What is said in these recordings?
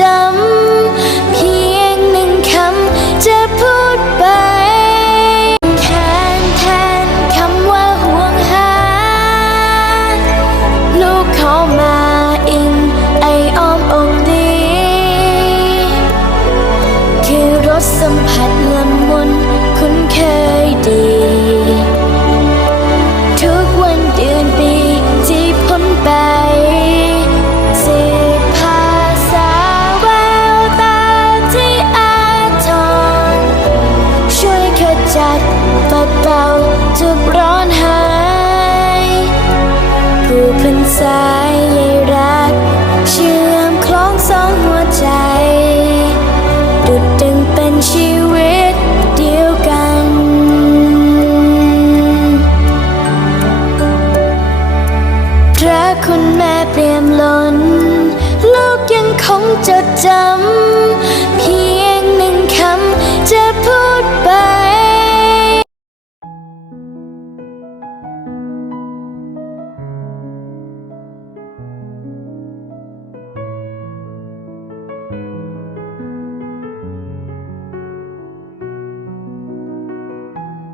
จ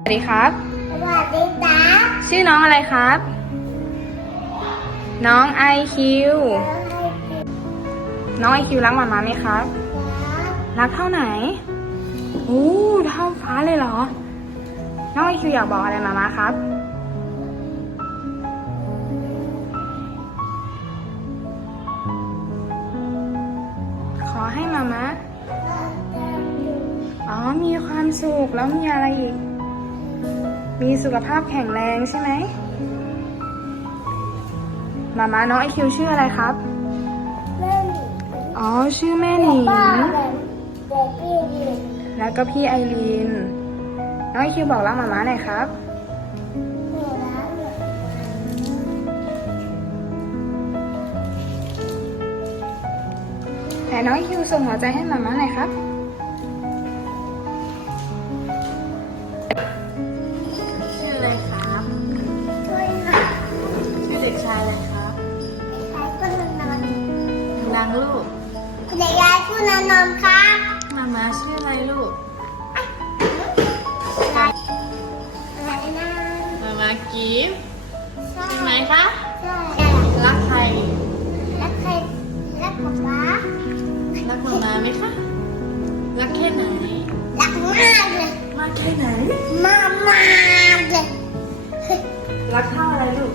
สวัสดีครับ สวัสดีครับชื่อน้องอะไรครับ น้องไอคิว น้องไอคิวรักหมามาไหมครับ รักเท่าไหนโอ้เท่าฟ้าเลยเหรอ น้องไอคิวอยากบอกอะไรหมามาครับ ขอให้มามาอ๋อมีความสุขแล้วมีอะไรอีก มีสุขภาพแข็งแรงใช่ไหมมามาน้องไอคิวชื่ออะไรครับเล่นอ๋อ ชื่อแม่หนิง ป้าแบบเด็กพี่ดีแล้วก็พี่ไอรีน น้องไอคิวบอกรักมามาหน่อยครับ หนูรักหนูแต่น้องไอคิวส่งหัวใจให้มามาหน่อยครับ นอนครับมามาชื่ออะไรลูกอะไรนะมามากีฟใช่ใช่ไหมคะ ใช่รักใครรักใครรักป๊าป๊ารักมามาไหมคะ รักแค่ไหน รักมากเลยมากแค่ไหน มากมากเลยรักเท่าอะไรลูก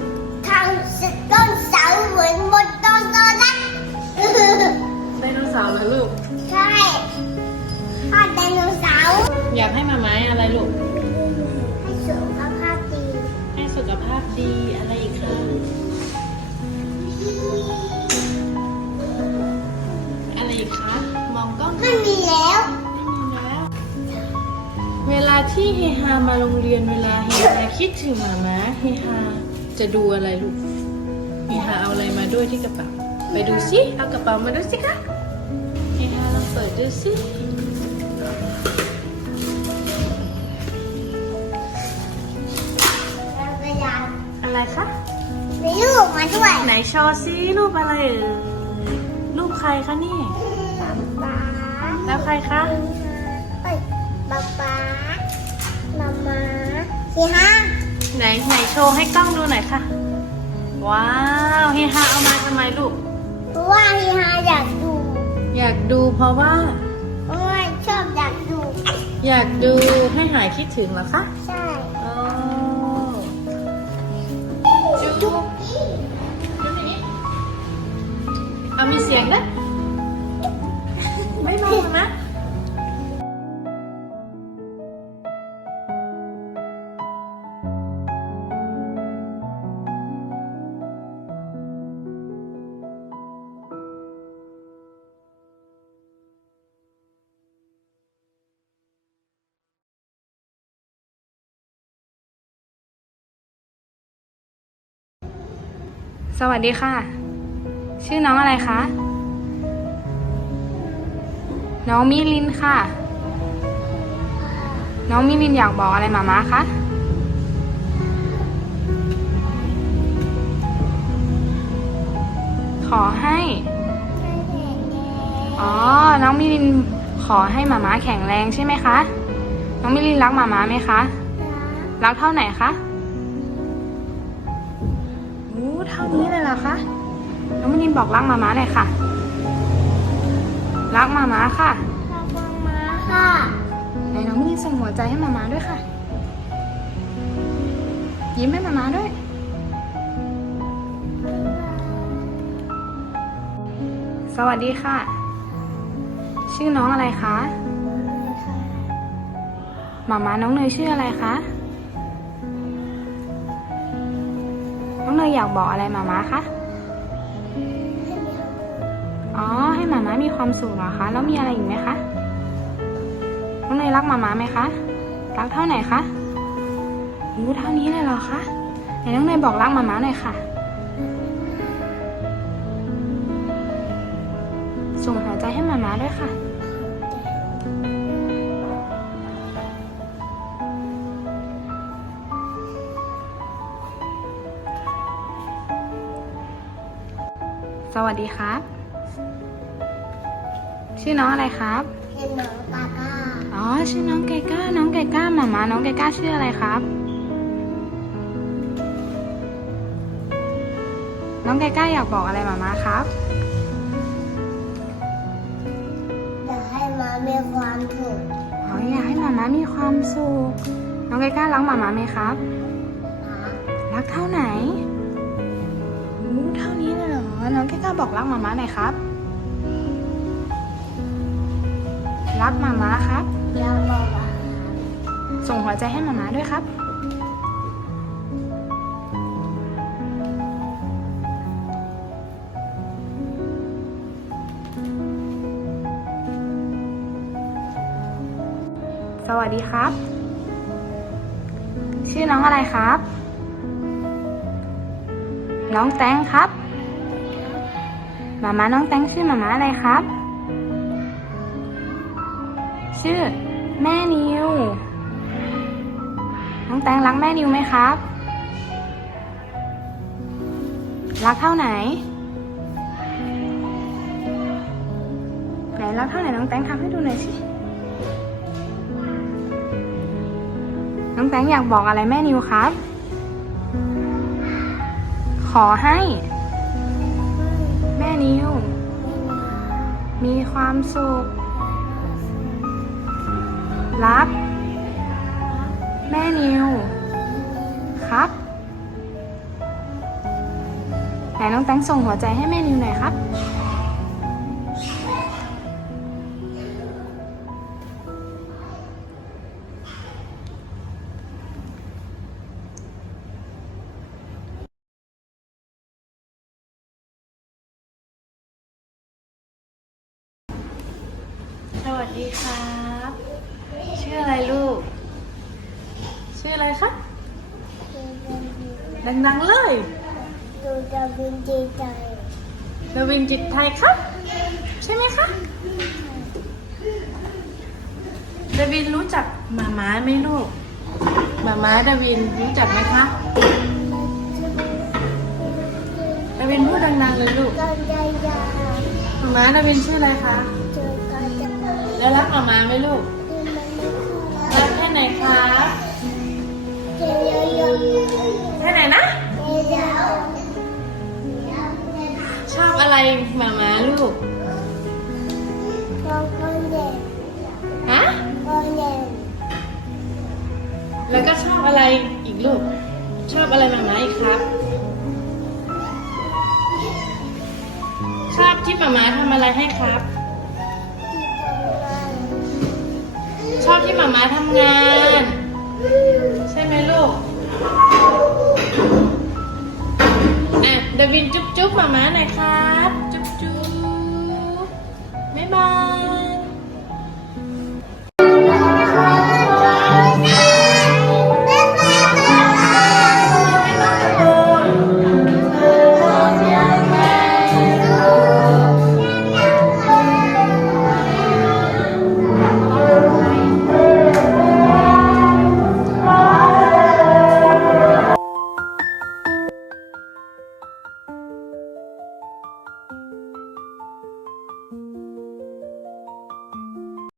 ทางต้นเสาเหมือนบนาร์เหรอลูก ใช่ข้าไดโนเสาร์อยากให้มาม้าอะไรลูก ให้สุขภาพดีให้สุขภาพดีอะไรอีกคะอะไรอีกคะ มองกล้องไม่มีแล้วไม่มีแล้ว เวลาที่เฮฮามาโรงเรียนเวลาเฮฮาคิดถึงหมาม้าเฮฮาจะดูอะไรลูกเฮฮาเอาอะไรมาด้วยที่กระเป๋า ไปดูสิ เอากระเป๋ามาดูสิคะเฮฮาลองเปิดดูสิแล้วก็อยากอะไรคะมีลูกมาด้วย ไหนโชว์ซิรูปอะไรเอ่ยรูปใครคะนี่ป๊าแล้วใครคะเอ้ยป๊าป๊ามามาพี่ห้าไหนไหนโชว์ให้กล้องดูหน่อยค่ะ ว้าวเฮฮาเอามาทำไมลูก เพราะว่าพี่ห้าอยากดู อยากดูเพราะว่าเพราะว่าชอบอยากดู อยากดูให้หายคิดถึงเหรอคะใช่อ๋อจุ๊บเอามีเสียงนะไม่มานะ สวัสดีค่ะ ชื่อน้องอะไรคะ น้องมิลินค่ะ น้องมิลินอยากบอกอะไรมาม่าคะ ขอให้ อ๋อ น้องมิลินขอให้หมาม้าแข็งแรงใช่ไหมคะ น้องมิลินรักหมาม้าไหมคะ รักเท่าไหนคะ เท่านี้เลยเหรอคะ น้องมิลินบอกรักหมาม้าหน่อยค่ะ รักหมาม้าค่ะรักมามาค่ะไหนน้องมิลินส่งหัวใจให้หมาม้าด้วยค่ะ ยิ้มให้หมาม้าด้วย สวัสดีค่ะ ชื่อน้องอะไรคะหมาม้าน้องเนยชื่ออะไรคะ น้องเนยอยากบอกอะไรหมาม้าคะอ๋อให้หมาม้ามีความสุขเหรอคะแล้วมีอะไรอีกไหมคะน้องเนยรักหมาม้าไหมคะรักเท่าไหนคะรู้เท่านี้เลยเหรอคะไหนน้องเนยบอกรักหมาม้าหน่อยค่ะส่งหัวใจให้หมาม้าด้วยค่ะ วัสดีครับ ชื่อน้องอะไรครับเห็นหนูกาก้าอ๋อชื่อน้องไกก้า น้องไกก้าหมาม้าน้องไกก้าชื่ออะไรครับ น้องไกก้าอยากบอกอะไรหมาม้าครับอยากให้มามีความสุขอ๋ออยากให้หมาม้ามีความสุขน้องไกก้ารักหมาม้าไหมครับนะรักเท่าไหนอู้เท่านี้เลยเหรอ น้องไกก้าบอกรักหมาม้าหน่อยครับ รักหมาม้าครับอยากบอกว่าส่งหัวใจให้หมาม้าด้วยครับ สวัสดีครับ ชื่อน้องอะไรครับ น้องแตงครับห มาม้าน้องแตงชื่อหมาม้าอะไรครับ ชื่อ แม่นิว น้องแตงรักแม่นิวไหมครับ รักเท่าไหน ไหนรักเท่าไหนน้องแตงทำให้ดูหน่อยสิ น้องแตงอยากบอกอะไรแม่นิวครับ ขอให้ นิว มีความสุข รักแม่นิว ครับ ไหนน้องแตงส่งหัวใจให้แม่นิวหน่อยครับ ดีครับ ชื่ออะไรลูก ชื่ออะไรคะดังๆเลยดูจะเป็นดีใจดาวินจิตไทยครับ ใช่ไหมคะดาวินรู้จักหมาม้าไหมลูกหมาม้าดาวินรู้จักไหมคะดาวินพูดดังๆเลยลูกก็ได้ยาหมาม้าดาวินชื่ออะไรคะเจอกันจะ แล้วรักหมามาไหมลูก รักแค่ไหนคะเจอเยอะๆแค่ไหนนะ ชอบอะไรหมามาลูกเราคนเด็กฮะคนเด็กแล้วก็ชอบอะไรอีกลูก ชอบอะไรหมามาอีกครับ ชอบที่หมามาทำอะไรให้ครับ ชอบที่หมาม้าทำงาน ใช่ไหม